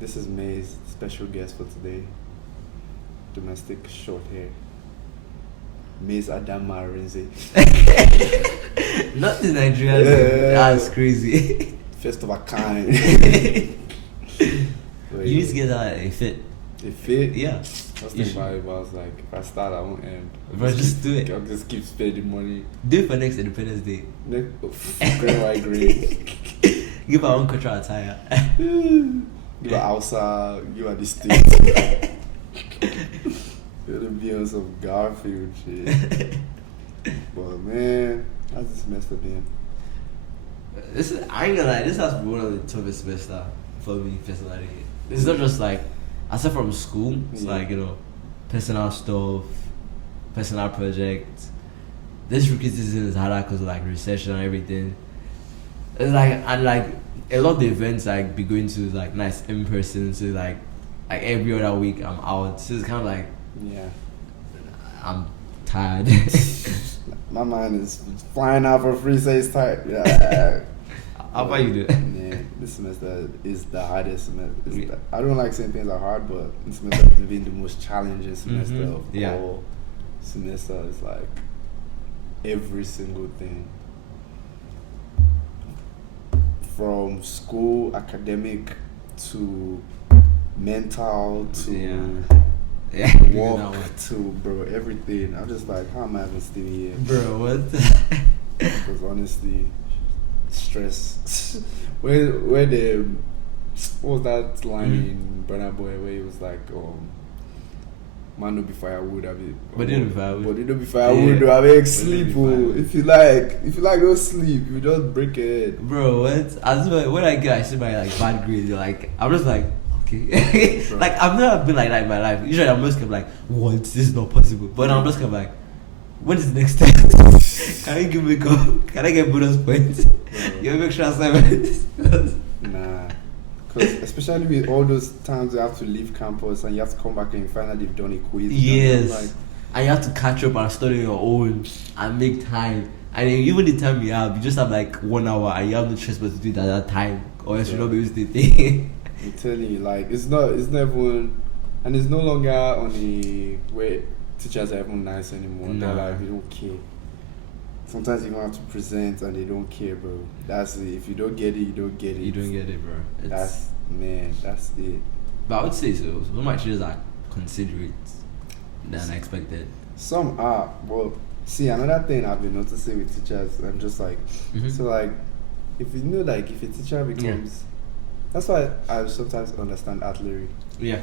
This is May's special guest for today. Domestic short hair. May's Adama Renze. Not the Nigerian. Yeah. That's crazy. First of a kind. You need to get that a fit. It fit? Yeah. I was thinking about it, but I was like, if I start, I won't end. Bro, just do it. I'll just keep spending money. Do it for next Independence Day. Green, white, green. Give our own cultural attire. Give her Hausa, give her the state. It'll be on some Garfield shit. But man, how's this semester been? I ain't gonna lie, this has been one of the toughest semester for me personally. It's not just like, aside from school, it's like, personal stuff, personal projects. This rookie season is harder because of like recession and everything. It's like, and like, a lot of the events like be going to is like nice in person, so like every other week I'm out. So it's kind of like, Yeah. I'm tired. My mind is flying out for free, so it's tired. Yeah. How about you do? Yeah, this semester is the hardest semester. I don't like saying things are hard, but this semester has been the most challenging semester of all semester. It's like every single thing. From school, academic, to mental, to work, to bro, everything. I'm just like, how am I even still here? Bro, what? Because honestly, stress. where the what was that line in Burna Boy where he was like, man no be firewood, I mean, but they don't be firewood. But they don't be firewood. I mean, sleep. If you like, don't sleep. You just break it. Bro, what? When I see my like bad grades, like I'm just like, okay. Like I've never been like that in my life. Usually I'm just kind of like, what? This is not possible. But I'm just kind of like, when is the next step? Can you give me Can I get bonus points? You make sure assignments. Nah. Because especially with all those times you have to leave campus and you have to come back and you find out you've done a quiz. Yes. And you have to catch up and study your own and make time. And then even the time you have, you just have like 1 hour and you have no choice but to do it at that time. Or else you'll not be able to do it. I'm telling you, like, it's not even, and it's no longer on the way teachers are even nice anymore. No. They're like, they don't care. Sometimes you have to present and they don't care, bro. That's it. If you don't get it, you don't get it. You don't get it, bro. That's it. But I would say so. Some of my teachers are considerate than I expected. Some are, but see, another thing I've been noticing with teachers, I'm just like, so like, if you know, like, if a teacher becomes, that's why I sometimes understand artillery. Yeah.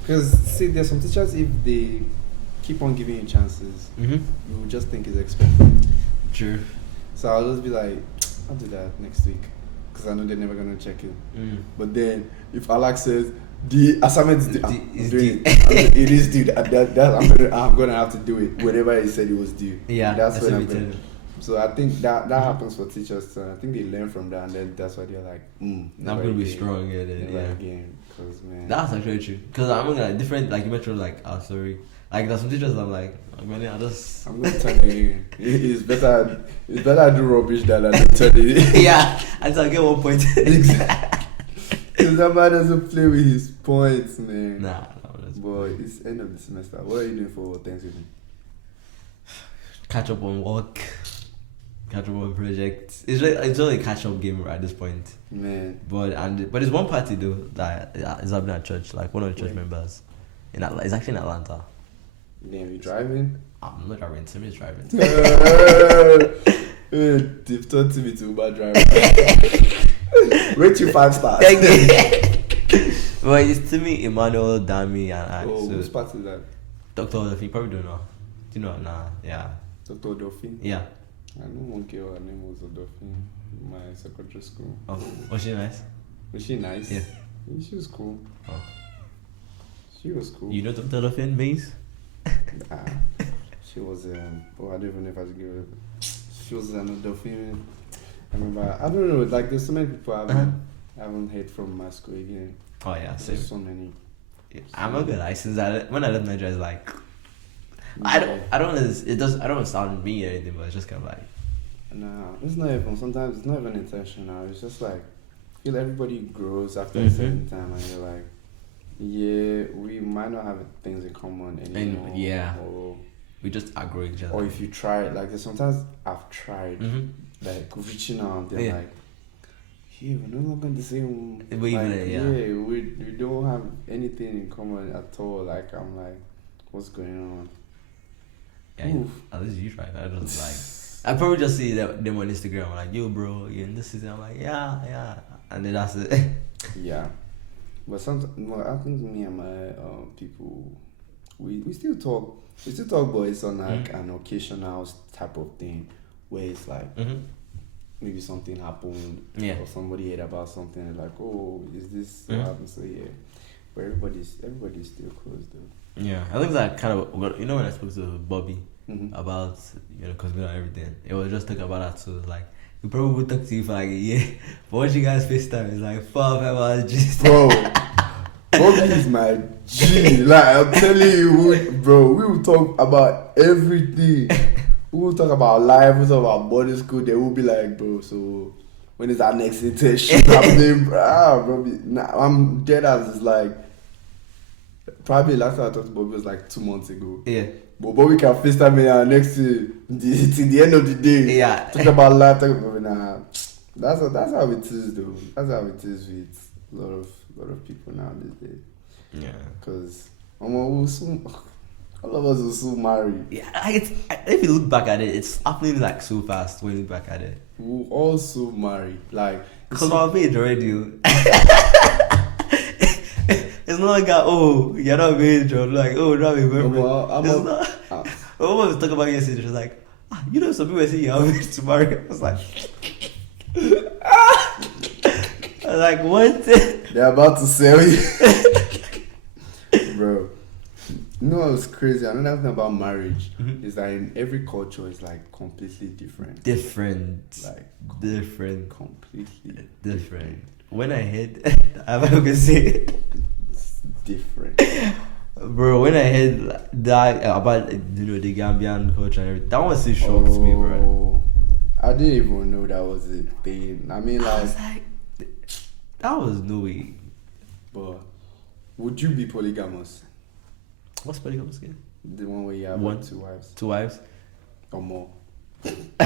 Because, see, there's some teachers, if they keep on giving you chances, you will just think it's expected. True. So I'll just be like, I'll do that next week. Because I know they're never going to check it. But then, if Alex says, the assignment is due, I'm doing it. It is due. I'm going to have to do it whenever he said it was due. Yeah, that's when I'm going to. So I think that happens for teachers too. I think they learn from that, and then that's why they're like, I'm gonna be strong again. Because man, that's actually true. Because I'm gonna different, like you mentioned, like sorry, like there's some teachers I'm like, I'm gonna turn it in. It's better I do rubbish than I do turn it in. Yeah, until I get 1 point. Exactly. Because that man doesn't play with his points, man. Nah, but it's end of the semester. What are you doing for Thanksgiving? Catch up on work. Catch up on projects. It's really a catch up game at this point. Man. But it's one party though that is happening at church. Like one of the church members it's actually in Atlanta. Damn, you driving? I'm not driving. Timmy's driving. They've taught Timmy to Uber driver. Rate you 5 stars. Well, it's Timmy, Emmanuel, Dami, and I. Oh, whose party is that? Dr. Dolphin. You probably don't know. Do you know? Nah. Yeah. Dr. Dolphin? Yeah. I know one girl, her name was Dolphin in my secondary school. Oh, was she nice? Was she nice? Yeah. She was cool. Oh. She was cool. You know Dr. Dolphin, Maze? She was, I don't even know if I should give her. She was an Dolphin. I remember, I don't know, like there's so many people I haven't heard from my school again. Oh yeah, same. There's so many. I'm not gonna lie, when I left Nigeria, it's like, I don't sound me or anything, but it's just kind of like, nah, it's not even, sometimes it's not even intentional. It's just like, feel everybody grows after a certain time, and you're like, yeah, we might not have things in common anymore. Or we just outgrow each other. Or if you try, like sometimes I've tried, like reaching out, they're like, yeah, we're no longer the same. We don't have anything in common at all. Like I'm like, what's going on? Yeah, at least you tried. I just like, I probably just see them on Instagram. I'm like, yo, bro, you're in this season. I'm like, yeah, and then that's it. Yeah, but sometimes, I think me and my people, we still talk. We still talk, but it's on like an occasional type of thing, where it's like. Maybe something happened, or somebody heard about something like, oh, is this what happened? So but everybody's still close though. Yeah, I think that kind of, when I spoke to Bobby about Cosmina and everything, it was just talking about that too. Like, we probably would talk to you for like a year, but once you guys FaceTime, it's like 4 hours just. Bro, Bobby is my G. Like I'm telling you, bro, we will talk about everything. We will talk about life, we'll talk about boarding school. They will be like, bro, so when is our next internship happening? Bro, I'm dead as it's like, probably last time I talked to Bobby was like 2 months ago. Yeah. But Bobby can FaceTime me next to the end of the day. Yeah. Talk about life, talk about That's how it is though. That's how it is with a lot of people now these days. Yeah. Because all of us will soon marry. Yeah, if you look back at it, it's happening like so fast when you look back at it. We'll also marry. Like, because my page already. It's not like, oh, you're not married, or like, oh, not a boyfriend. What was talking about yesterday? She was like, some people say you're married to marry. I was like, what? They're about to sell you. Bro. You know what's crazy? Another thing about marriage is that in every culture it's like completely different. Completely different. When I heard, I'm not gonna say it. It's different. Bro, when I heard that about the Gambian culture and everything, that one still shocked me, bro. I didn't even know that was a thing. I mean, I was like, that was no way. But would you be polygamous? What's polygamous again? The one where you have 2 wives. 2 wives? Or more.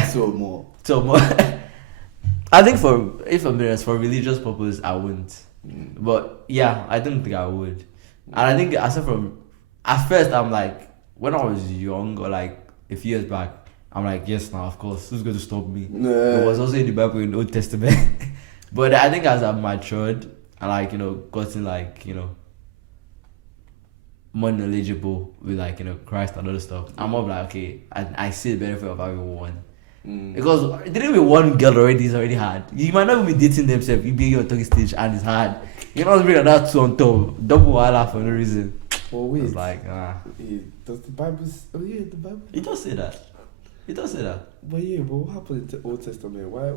So more. I think for religious purpose, I wouldn't. But yeah, I don't think I would. And I think at first I'm like, when I was young or like a few years back, I'm like, yes, now of course, who's going to stop me? It was also in the Bible in the Old Testament. But I think as I've matured and gotten more knowledgeable with Christ and other stuff, I'm more like, okay, I see the benefit of having one. Because dealing with one girl already is already hard. You might not even be dating themselves, you be on talking stage and it's hard. You know, bring another 2 on top, double wala for no reason. Well, wait. It's like, does the Bible? Oh yeah, the Bible. It does say that. But what happened in the Old Testament? Why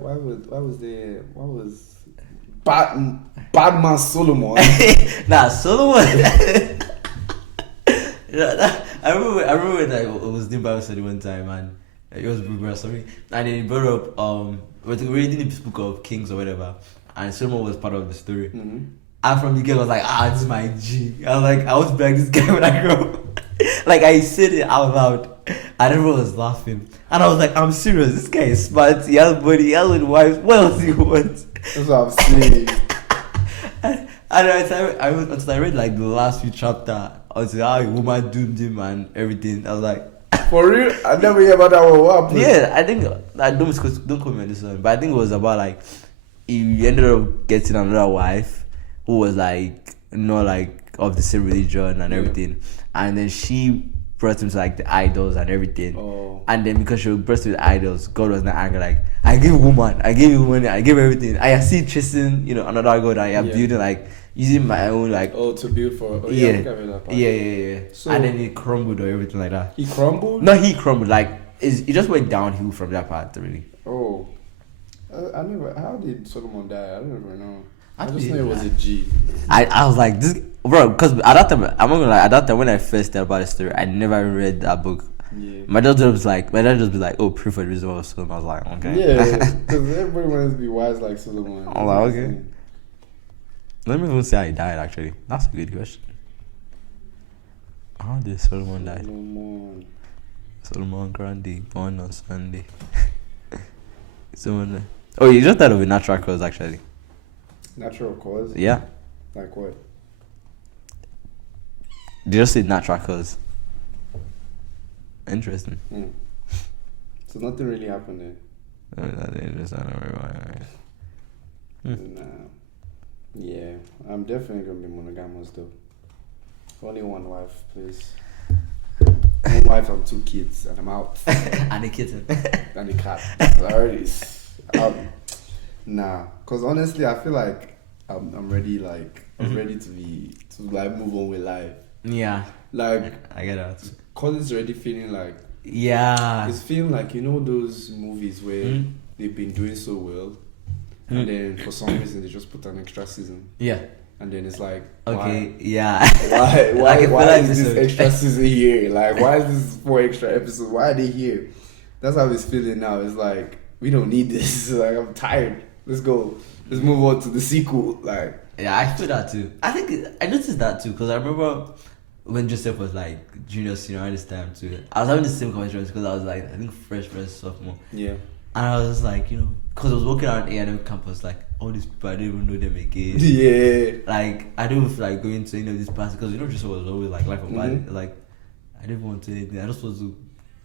was bad man Solomon? Nah, Solomon. I remember when I was doing Bible study one time and it was Bruce, sorry, and then he brought up we were reading the book of Kings or whatever, and Solomon was part of the story. And from the girl, I was like, this is my G. I was like, I was like this guy when I grew up. Like I said it out loud, and everyone was laughing, and I was like, I'm serious. This guy is smart. He has money. He has a wife. What else do you want? That's what I'm saying. And until I read like the last few chapters, I was like, how a woman doomed him and everything. I was like, for real? I never hear about that one. What happened? Yeah, I think don't quote me on this one, but I think it was about like he ended up getting another wife who was like not like of the same religion and everything, and then she brought him to like the idols and everything. And then because she was brought to the idols, God was not angry. Like, I gave you money, I gave everything. I see chasing another God, and I am building like using my own like to build for yeah. So, and then it crumbled or everything like that. He crumbled? No, he crumbled. Like it just went downhill from that part really. I never. How did Solomon die? I don't even know. I just know it was a G. I was like, this, bro, because at that time, I'm not gonna lie, at that time when I first heard about the story, I never read that book. Yeah. My dad just be like, oh, preferred reason of Solomon. I was like, okay. Yeah, because everybody wants to be wise like Solomon. I'm like, okay. Let me even say how he died, actually. That's a good question. How did Solomon die? Solomon Grande, born on Sunday. Someone. Oh, you just died of a natural cause, actually. Natural cause? Yeah. Like what? They just said natural cause. Interesting. So nothing really happened there. Nah. Yeah, I'm definitely gonna be monogamous though. Only one wife, please. One wife and 2 kids, and I'm out. And a kitten. And a cat. Already. Nah, cause honestly, I feel like I'm ready. Like I'm ready to move on with life. Yeah. Like I get that. Cause it's already feeling like. Yeah. It's feeling like, you know, those movies where they've been doing so well, and then for some reason they just put an extra season. Yeah. And then it's like, okay, why? yeah. Why is this extra season here? Like, why is this 4 extra episodes? Why are they here? That's how it's feeling now. It's like, we don't need this. Like, I'm tired. Let's go. Let's move on to the sequel. Like, yeah, I feel that too. I think I noticed that too because I remember when Joseph was like junior, senior at this time too. I was having the same conversations because I was like, I think fresh, sophomore. Yeah. And I was just like, you know, because I was walking around A&M campus, like, all these people, I didn't even know them again. Yeah. Like, I don't feel like going to any of these parties because, you know, just was always like life of body. Like, I didn't want to do anything. I just want to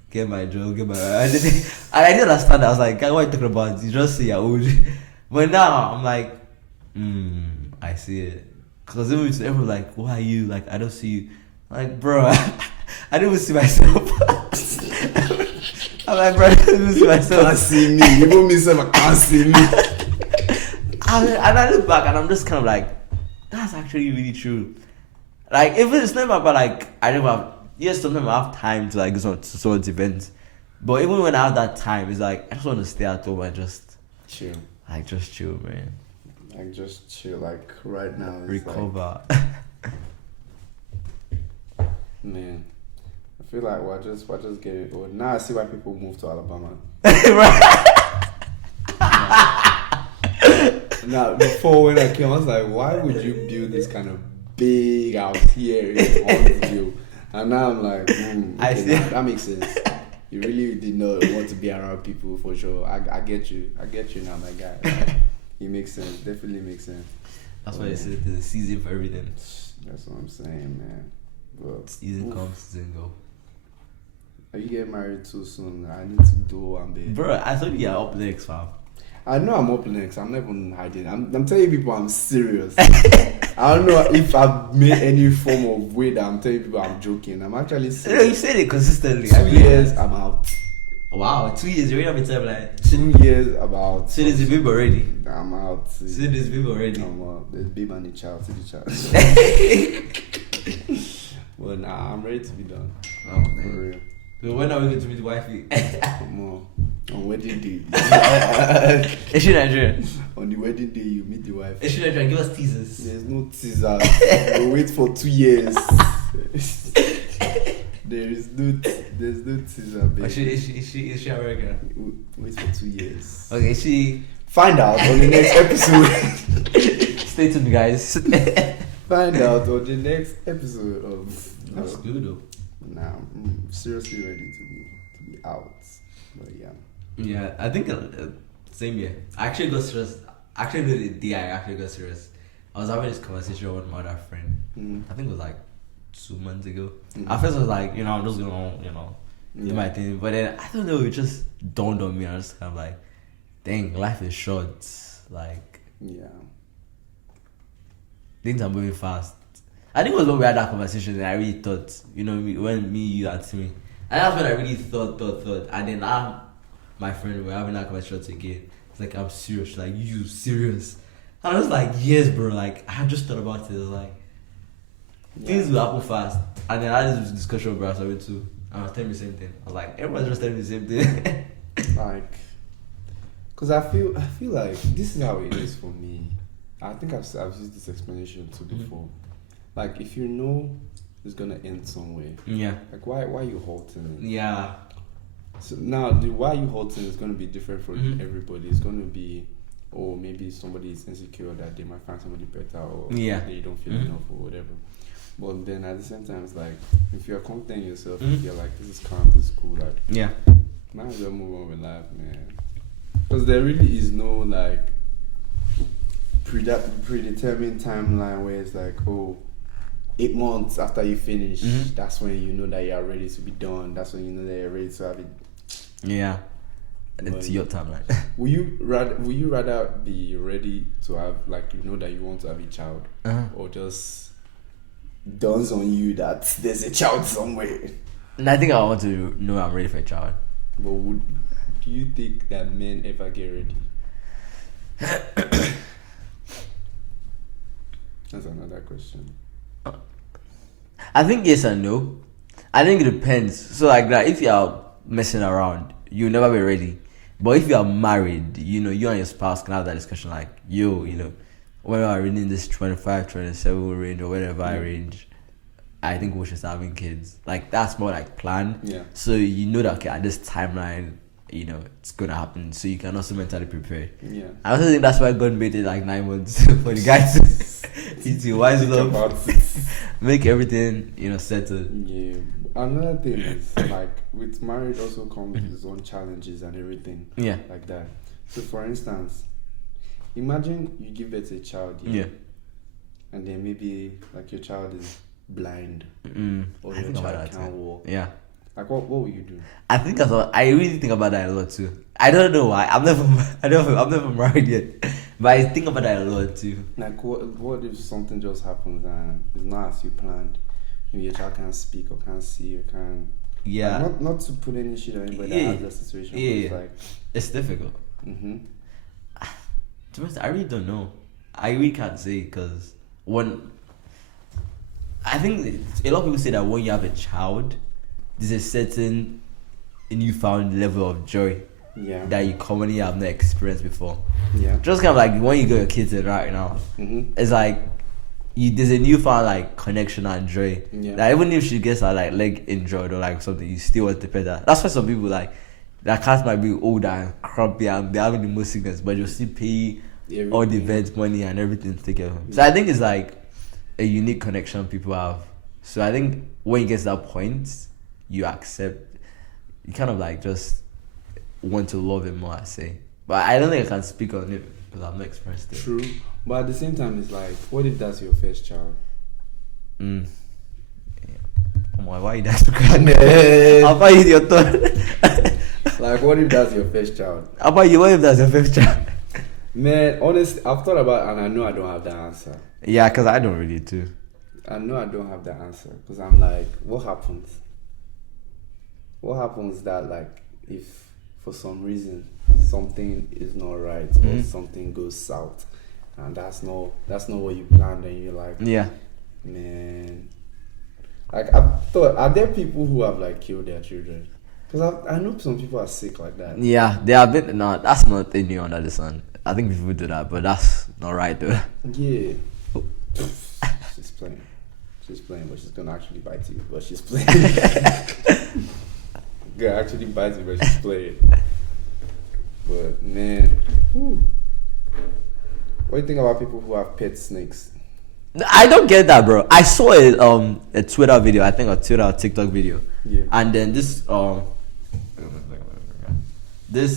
get my job, and I didn't understand that. I was like, what are you talking about? You just say you're old. But now, I'm like, I see it. Because everyone like, who are you? Like, I don't see you. I'm like, bro, I don't even see myself. I'm like, bro, I don't even see myself. Can't see me. Even myself, I can't see me. And I look back and I'm just kind of like, that's actually really true. Like, even it's never about like, I don't have, yes, sometimes I have time to like go to sort of events. But even when I have that time, it's like, I just want to stay at home and just chill. Like, just chill, man. Like, just chill. Like, right now. It's recover. Like, man. I feel like we're just getting old. Now I see why people move to Alabama. Now, before when I came, I was like, why would you build this kind of big house here in Huntsville? And now I'm like, okay, that makes sense. You really did not want to be around people for sure. I get you. I get you now, my guy. Like, it makes sense. Definitely makes sense. That's why they say there's a season for everything. That's what I'm saying, man. But, season comes, season go. Are you getting married too soon? I need to do one bit. Bro, I thought you were up next, fam. I know I'm up next. I'm not even hiding. I'm telling people I'm serious. I don't know if I've made any form of way that I'm telling people I'm joking. I'm actually serious. No, you said it consistently. 2 years, I'm out. Wow, 2 years. You're already time like 2 years, about. So there's a babe already. I'm out. So there's a babe already. I'm out. There's babe and a child. See the child. Well, nah, I'm ready to be done. Oh, for real. So when are we going to meet wifey? More. On wedding day. Is she Nigerian? On the wedding day, you meet the wife. Is she Nigerian? Give us teasers. There's no teasers. We'll wait for 2 years. There's no teaser, baby. Is she American? Wait for 2 years. Okay, she... Find out on the next episode. Stay tuned, guys. Find out on the next episode of... That's good, though. Nah, I'm seriously ready to be out. But yeah. Yeah, I think same year. I actually got serious. Actually, the day I actually got serious, I was having this conversation with my other friend. I think it was like 2 months ago. At first, I was like, I'm just gonna, do my thing. But then I don't know, it just dawned on me. I was just kind of like, dang, life is short. Like, yeah, things are moving fast. I think it was when we had that conversation that I really thought, when me, you, and Timmy. And that's when I really thought. And then my friend, we're having that conversation again. It's like, I'm serious. Like, you serious? And I was like, yes, bro. Like, I just thought about it. It was like, things will happen fast. And then I had this discussion with Brad too. And I was telling me the same thing. I was like, everyone's just telling me the same thing. Like, because I feel like this is how it is for me. I think I've used this explanation too before. Like, if you know it's gonna end somewhere. Yeah. Like, why are you halting? Yeah. So now, the why you halting is gonna be different for everybody. It's gonna be or maybe somebody is insecure that they might find somebody better, or Yeah. they don't feel enough or whatever. But then at the same time, it's like if you're confident in yourself, if you're like, this is calm, this is cool, like Yeah. might as well move on with life, man. Because there really is no like predetermined timeline where it's like, oh, 8 months after you finish, that's when you know that you are ready to be done. That's when you know that you're ready to have it. Yeah. It's your timeline. Will you rather be ready to have, like, you know that you want to have a child, or just dawns on you that there's a child somewhere? And I think I want to know I'm ready for a child. But do you think that men ever get ready? That's another question. I think yes and no. I think it depends. So like that, if you are messing around, you'll never be ready. But if you are married, you know, you and your spouse can have that discussion like, yo, you know, when I'm reading this 25, 27 range or whatever range, I think we should start having kids. Like, that's more like planned. Yeah. So you know that, okay, at this timeline, you know, it's going to happen. So you can also mentally prepare. Yeah. I also think that's why God made it like 9 months for the guys to wise up, make everything, you know, settled. Yeah. Another thing is, like, with marriage also comes with its own challenges and everything. Yeah. Like that. So, for instance, imagine you give birth to a child. Yeah. And then maybe, like, your child is blind. Or I your think about child that can't too. walk. Yeah. Like, what will you do? I think that's all. I really think about that a lot too. I don't know why. I'm never married yet, but I think about that a lot too. Like, what if something just happens and it's not as you planned? Maybe your child can't speak or can't see or can't. Yeah. Like, not to put any shit on anybody that has that situation. Yeah. But it's like, it's difficult. To be honest, I really don't know. I really can't say because I think a lot of people say that when you have a child, there's a certain newfound level of joy that you commonly have not experienced before. Yeah. Just kind of like when you got your kids in right now, it's like there's a newfound like connection and joy. Yeah. Like even if she gets her like leg injured or like something, you still want to pet her. That's why some people like their cats might be older and crumpy and they're having the most sickness, but you'll still pay all the vet money and everything to take care of them. So I think it's like a unique connection people have. So I think when you get to that point, you accept, you kind of like just want to love it more, I say. But I don't think I can speak on it because I've not experienced it. True. But at the same time, it's like, what if that's your first child? Yeah. Come on, why you that to cry? How about you, your turn? Like, what if that's your first child? How about you, what if that's your first child? Man, honestly, I've thought about it and I know I don't have the answer. Yeah, because I don't really too. I know I don't have the answer because I'm like, what happens? What happens that, like, if for some reason something is not right or something goes south and that's not what you planned and you're like, man, like, I've thought, are there people who have like killed their children? Because I know some people are sick like that. Yeah, they have been. No, that's not a new under the sun. I think people do that, but that's not right though. Yeah. She's playing. She's playing, but she's gonna actually bite you. But she's playing. Gonna actually bite you, but she's playing. But man, what do you think about people who have pet snakes? I don't get that, bro. I saw a Twitter video, I think a Twitter or TikTok video. Yeah. And then this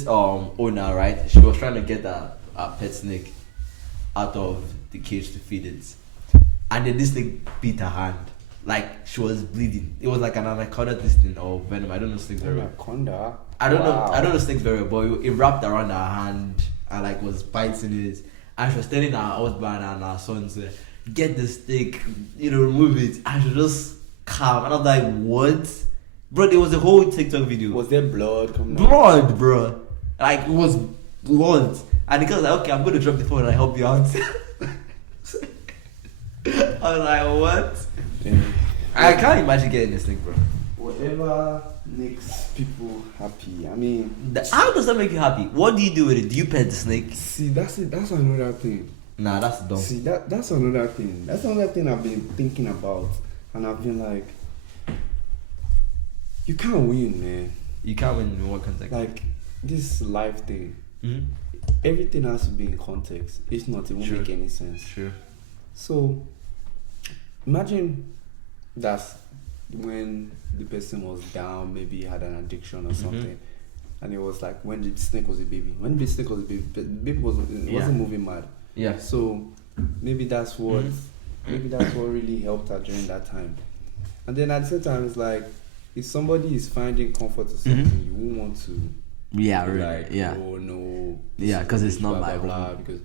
owner, right? She was trying to get a pet snake out of the cage to feed it. And then this thing bit her hand. Like, she was bleeding. It was like an anaconda this thing or venom. I don't know snakes very well. Anaconda? I don't know snakes very well, but it wrapped around her hand and like was biting it. And she was telling her husband and her son to get the stick, you know, remove it. And she just calm. And I was like, what? Bro, there was a whole TikTok video. Was there blood coming out? Blood, bro. Like, it was blood. And the girl was like, okay, I'm going to drop the phone and I help you out. I was like, what? Damn. I can't imagine getting this thing, bro. Whatever makes people happy. I mean, how does that make you happy? What do you do with it? Do you pet the snake? See, that's it. That's another thing. Nah, that's dumb. See, that's another thing. That's another thing I've been thinking about, and I've been like, you can't win, man. You can't win in what context? Like this life thing. everything has to be in context. If not, it won't make any sense. Sure. So imagine that's when the person was down, maybe had an addiction or something, and it was like when the snake was a baby. When the snake was a baby, the baby wasn't moving mad. Yeah. So maybe that's what really helped her during that time. And then at the same time, it's like if somebody is finding comfort in something, you won't want to. Yeah, really. Like, Yeah. oh no. Yeah, because it's not my blah, own. because.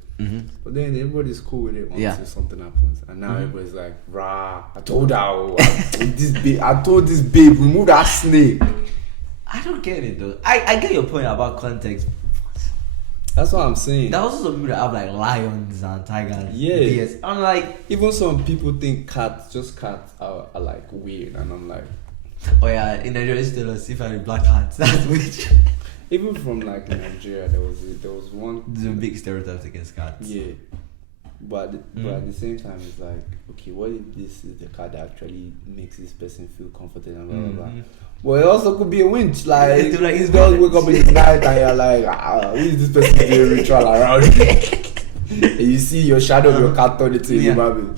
But then everybody's cool with it until something happens, and now everybody's like, "Rah! I told her, I told this babe, remove that snake." I don't get it though. I get your point about context. That's what I'm saying. There are also some people that have like lions and tigers. Yeah. Yes. I'm like, even some people think cats are like weird, and I'm like, oh yeah, in Nigeria, still if I black cats, that's weird. Even from like Nigeria, there was one. There's a big stereotype against cats. Yeah, but at the same time, it's like, okay, what if this is the cat that actually makes this person feel comforted and blah blah blah. Well, it also could be a winch. Like, it's girls wake up in the night and you're like, who is this person doing ritual around? And you see your shadow of your cat turn into a human being.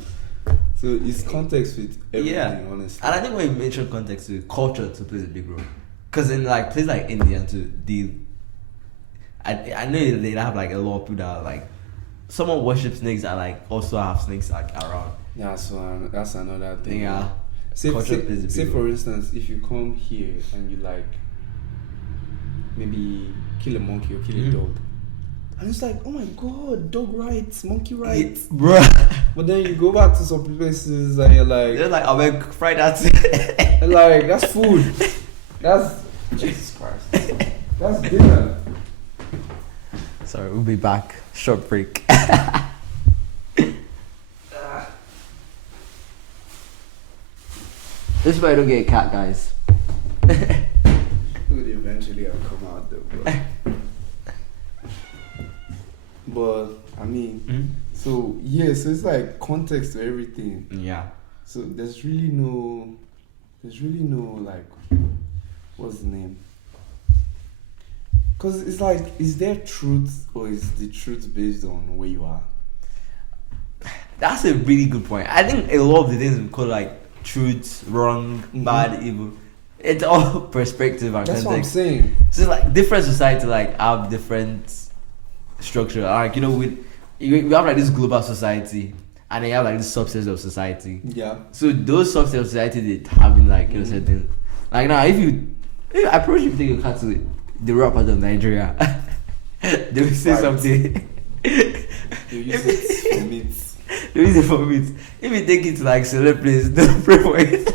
So it's context with everything, honestly. And I think when you mention context, culture to plays a big role. Because in like places like India too, I know they have like a lot of people that are like, someone worships snakes and like also have snakes like around. Yeah, so that's another thing. Yeah. Say for instance, if you come here and you like maybe kill a monkey or kill a dog, and it's like, oh my god, dog rights, monkey rights, bruh. But then you go back to some places and you're like, they're like, I will fry that. Like, that's food. That's Jesus Christ. That's dinner. Sorry, we'll be back. Short break. This is why I don't get a cat, guys. It would eventually come out though, but I mean, so it's like context to everything. Yeah. So there's really no like, what's the name? Because it's like, is there truth or is the truth based on where you are? That's a really good point. I think a lot of the things we call like truth, wrong, bad, evil, it's all perspective and that's context. What I'm saying. So like different society like have different structure. Like, you know, we have like this global society and they have like this subset of society. Yeah. So those subset of society they having like, you know, certain, like now I approach you take your cat to the rural part of Nigeria, they will say something. You use it for meat. They use it for meat. If you take it to like select place, don't pray for it.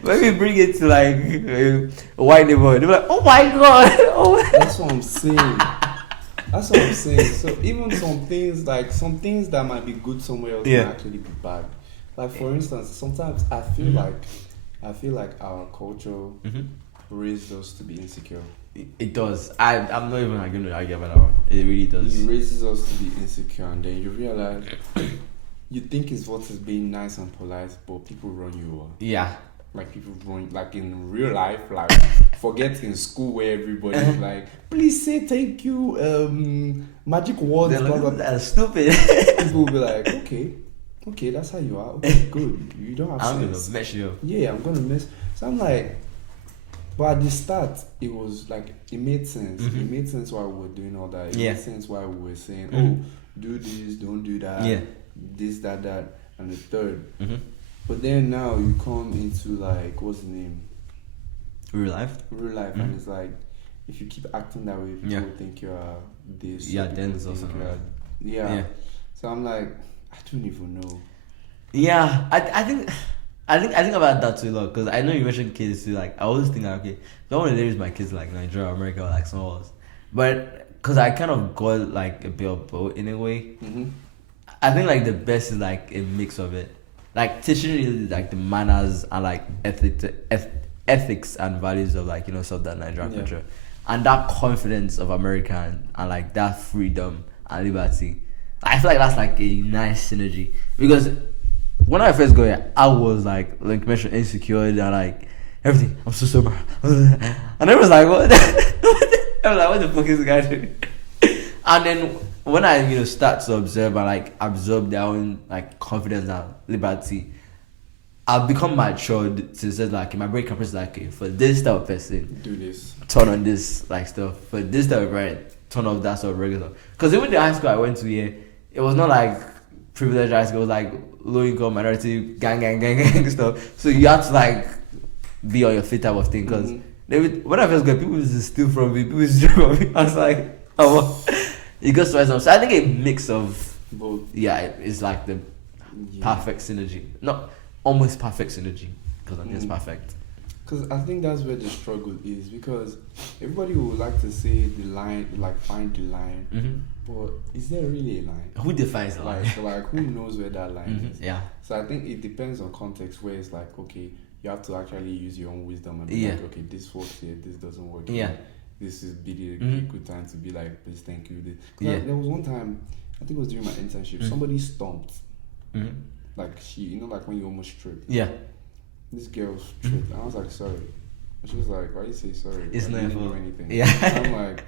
When we bring it to like a white neighborhood, they're like, oh my god. Oh. That's what I'm saying. That's what I'm saying. So even some things that might be good somewhere else can actually be bad. Like for instance, sometimes I feel like our culture raised us to be insecure. It does. I'm not even going to argue about that one. It really does. It raises us to be insecure, and then you realize you think it's what is being nice and polite, but people run you over. Yeah. Like people run, like in real life, like forget in school where everybody's like, please say thank you, magic words. Blah, blah, blah. That's stupid. People will be like, okay, that's how you are. Okay, good. You don't have I'm sense. gonna mess you up. Yeah, I'm gonna mess. So I'm like, but at the start, it was like, it made sense. It made sense why we were doing all that. It made sense why we were saying, oh, do this, don't do that, this, that, and the third. But then now you come into like, what's the name? Real life, and it's like, if you keep acting that way, people think you're this. Yeah, dense or something. Yeah. So I'm like, I don't even know. Yeah, I think about that too a lot, because I know you mentioned kids too. Like I always think like, okay, I don't want to raise my kids like Nigeria, or America, or like somewhere else. But because I kind of got like a bit of both in a way. I think like the best is like a mix of it, like teaching really like the manners and like ethics and values of like, you know, Southern Nigerian culture, and that confidence of American, and like that freedom and liberty. I feel like that's like a nice synergy, because when I first got here, I was like you mentioned, insecure and like everything. I'm so sober, and I was like, what? I was like, what the fuck is this guy doing? And then when I start to observe and like absorb their own like confidence and liberty, I've become matured to say like in my brain capacity like, okay, for this type of person, Do this. turn on this like stuff. For this type of parent, turn off that sort of regular. Because even the high school I went to here, it was not like privileged high school. It was like low income minority gang stuff. So you have to like be on your feet type of thing. Because when I first got people used to steal from me, people used to steal from me. I was like, oh, it goes to so I think a mix of both. Yeah, it's like the perfect synergy. Not almost perfect synergy because I think it's perfect. Because I think that's where the struggle is, because everybody would like to say the line, like find the line, but is there really a line? Who defines the line? Like who knows where that line is? Yeah. So I think it depends on context, where it's like, okay, you have to actually use your own wisdom and be like, okay, this works here, this doesn't work here. This is be a good time to be like, please, thank you. There was one time, I think it was during my internship, somebody stomped. Like she, like when you almost tripped. Yeah. This girl tripped, and I was like, sorry. And she was like, why you say sorry? It's not didn't do anything. Yeah. And I'm like,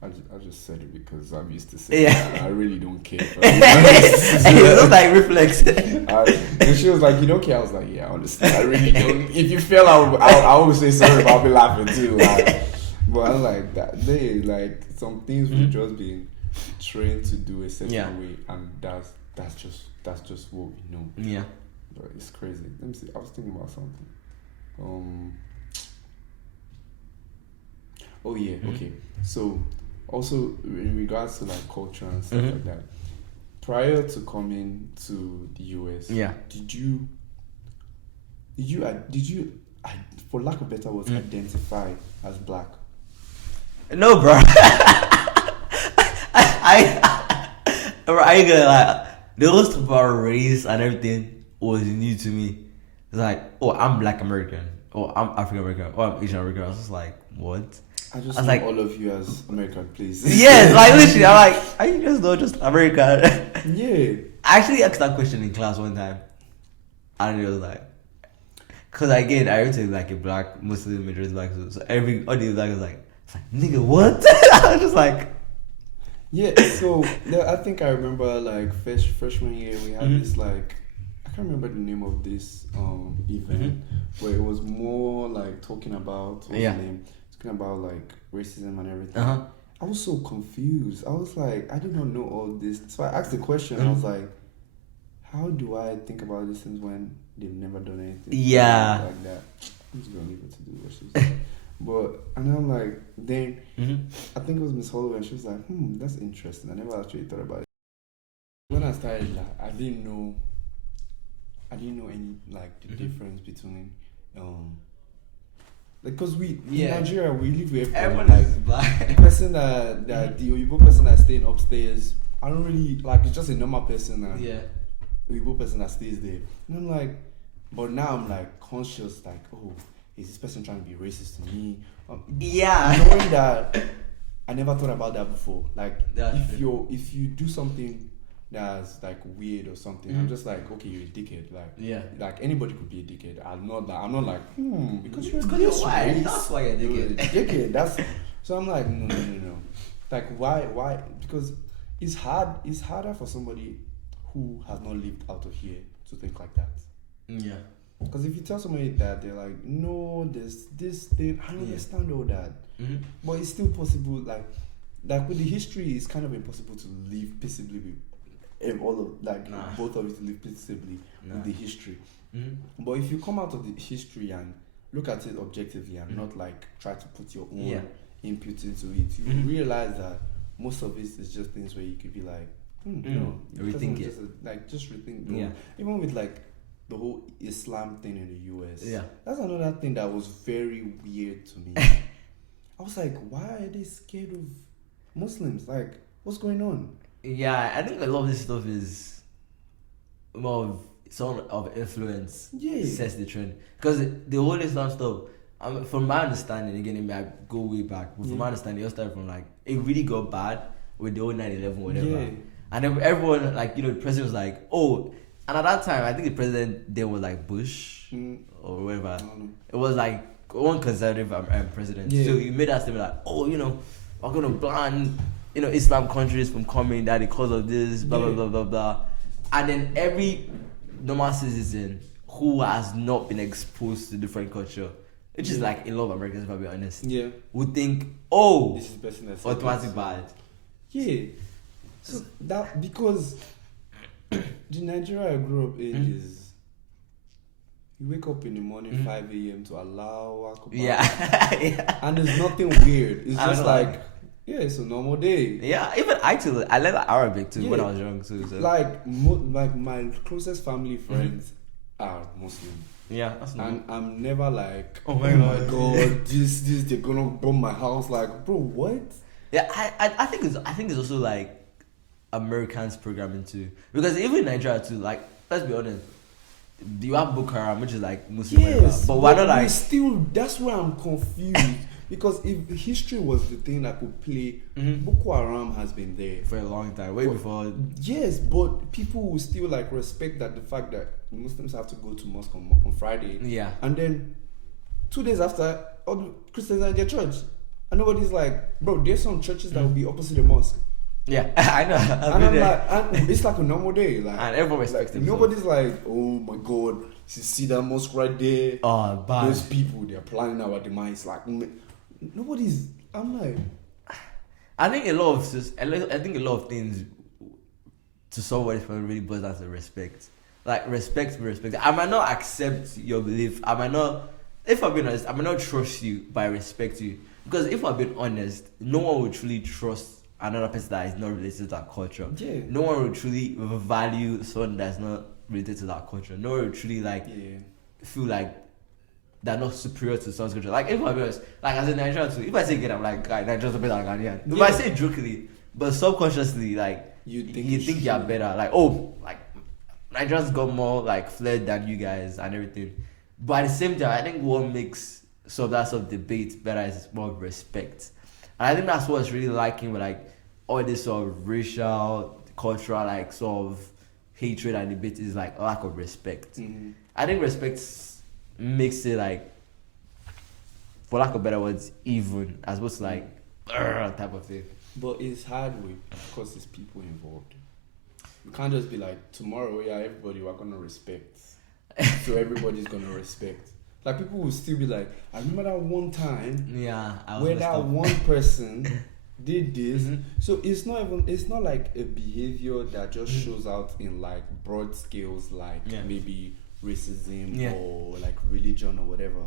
I just said it because I'm used to saying it. I really don't care. It was like reflex. And she was like, you don't care? I was like, yeah, honestly, I really don't. If you fail, I will say sorry, but I'll be laughing too. But I'm like, like some things we've just been trained to do a certain way, and that's just what we know. Yeah. But it's crazy. Let me see. I was thinking about something. Oh yeah. Okay. So, also in regards to like culture and stuff like that, prior to coming to the US, did you, for lack of better words, identify as black? No, bro. I ain't gonna lie. The whole stuff about race and everything was new to me. It's like, oh, I'm Black American, or I'm African American, or I'm Asian American. I was just like, what? I was like, all of you as American, please. Yes, like literally, I'm like, are you just American? Yeah. I actually asked that question in class one time, and it was like, because again, I went to like a black Muslim majority black, so all the black was like, nigga, what? I was just like. Yeah, so I think I remember like freshman year we had this like, I can't remember the name of this event, where it was more like talking about talking about like racism and everything. I was so confused. I was like, I did not know all this. So I asked the question. I was like, how do I think about these things when they've never done anything like that? I'm just gonna leave it to do what she was saying. And I'm like, then I think it was Miss Holloway, and she was like, that's interesting. I never actually thought about it. When I started, like, I didn't know any like the difference between like, because in Nigeria we live with everyone like is black. The person that the Oyibo person that's staying upstairs, I don't really like, it's just a normal person and Oyibo person that stays there. And I'm like, but now I'm like conscious, like, oh, is this person trying to be racist to me? Knowing that I never thought about that before. Like, if you do something that's like weird or something, I'm just like, okay, you're a dickhead. Like, like anybody could be a dickhead. I'm not like, because you're this race, that's why you're a dickhead. That's so I'm like, no. Like, why? Because it's harder for somebody who has not lived out of here to think like that. Yeah. Because if you tell somebody that, they're like, no, there's this thing, I understand all that. But it's still possible, like with the history, it's kind of impossible to live peaceably with both of you to live peaceably with the history. But if you come out of the history and look at it objectively and not like try to put your own input into it, you realize that most of it is just things where you could be like, rethink it. Just rethink. Even with like the whole Islam thing in the US. That's another thing that was very weird to me. I was like, why are they scared of Muslims? Like, what's going on? Yeah, I think a lot of this stuff is more of some of influence sets the trend. Because the whole Islam stuff, from my understanding, again, it may go way back, but from my understanding, it all started from like, it really got bad with the whole 9/11, whatever. And then everyone, like, the president was like, oh, and at that time, I think the president then was like Bush or whatever. It was like one conservative president. So you made that statement like, oh, we're going to ban Islam countries from coming that because of this, blah blah blah blah blah, and then every normal citizen who has not been exposed to different culture, which is like a lot of Americans, if I'll be honest, would think, oh, this is person that's automatic bad. Yeah. So that because the Nigeria I grew up in is you wake up in the morning 5 a.m. to allow Akbar. Yeah. And there's nothing weird. It's just like it's a normal day. Yeah, even actually, I learned Arabic too when I was young too. So. Like my closest family friends are Muslim. Yeah, that's nice. And I'm never like, oh my god, this they're gonna bomb my house. Like, bro, what? Yeah, I think it's also like Americans programming too, because even in Nigeria too, like, let's be honest, you have Boko Haram, which is like Muslim, yes, but we're not like still. That's where I'm confused. Because if history was the thing that could play, Boko Haram has been there for a long time, way before. Yes, but people will still like respect that the fact that Muslims have to go to mosque on Friday. Yeah. And then 2 days after, all the Christians are in their church. And nobody's like, bro, there's some churches that will be opposite the mosque. Yeah, I know. And I'm like, and it's like a normal day. Like, and everyone respects like, nobody's like, oh my god, you see that mosque right there? Oh, bad. Those people, they're planning our demise. Like, nobody's. I'm like, I think a lot of things to solve what is really boils down to respect. Like, respect. I might not accept your belief. If I'm being honest, I might not trust you, but I respect you. Because if I'm being honest, no one will truly trust another person that is not related to that culture. Yeah. No one will truly value someone that's not related to that culture. No one will truly feel like they're not superior to someone's culture. Like, if I'm being honest, like as a Nigerian too, if I say again, I'm like, Nigerians are better than Ghanaian. If I say it jokingly, but subconsciously, like, you think you're better. Like, oh, like, Nigerians got more like flair than you guys and everything. But at the same time, I think what makes that sort of debate better is more respect. And I think that's what's really liking with like all this sort of racial, cultural, like sort of hatred and debate is like lack of respect. Mm-hmm. I think respect makes it like, for lack of better words, even, as opposed to like type of thing. But it's hard because there's people involved. You can't just be like, tomorrow, everybody, we're gonna respect. So everybody's gonna respect. Like, people will still be like, I remember that one time where that one person did this. Mm-hmm. So it's not like a behavior that just shows out in like broad scales, like maybe racism or like religion or whatever.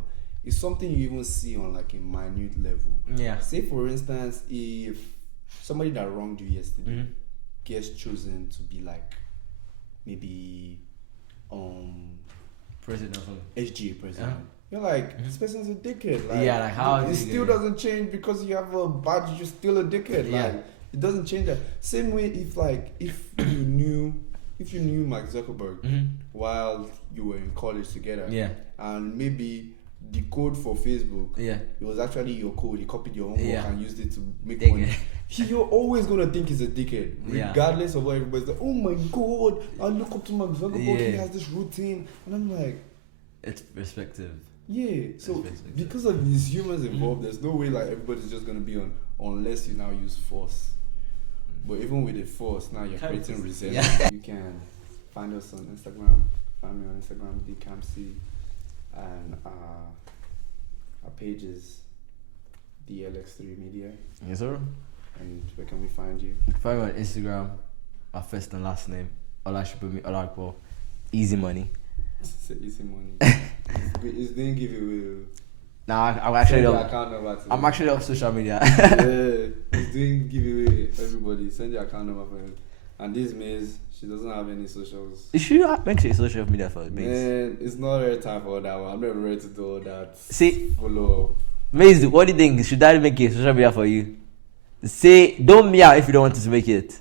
It's something you even see on like a minute level. Yeah. Say for instance, if somebody that wronged you yesterday gets chosen to be like maybe president or something. SGA president. You're like, this person's a dickhead. Like, like how it still doesn't change because you have a badge, you're still a dickhead. Like, it doesn't change that. Same way if you knew Mark Zuckerberg while you were in college together. Yeah. And maybe the code for Facebook, it was actually your code. You copied your homework and used it to make money. You're always gonna think he's a dickhead, regardless of what everybody's like. Oh my god, I look up to Mark Zuckerberg. He has this routine, and I'm like, it's perspective. Yeah. So because of these humans involved, there's no way like everybody's just gonna be on unless you now use force. But even with the force, now you're creating resentment. You can find us on Instagram. Find me on Instagram, DCamC, and our page is DLX3 Media. Yes, sir. And where can we find you? You can find me on Instagram, my first and last name, Olashibumi Olakpo. Easy money. Say easy money. It's doing giveaway. Nah, I'm actually I'm actually off social media. It's doing giveaway. Everybody send your account number for him. And this Maze, she doesn't have any socials. You should make sure social media for Maze. Man, it's not ready time for that one. I'm not ready to do all that. See, follow up. Maze, what do you think? Should I make a social media for you? Say, don't meow if you don't want to make it.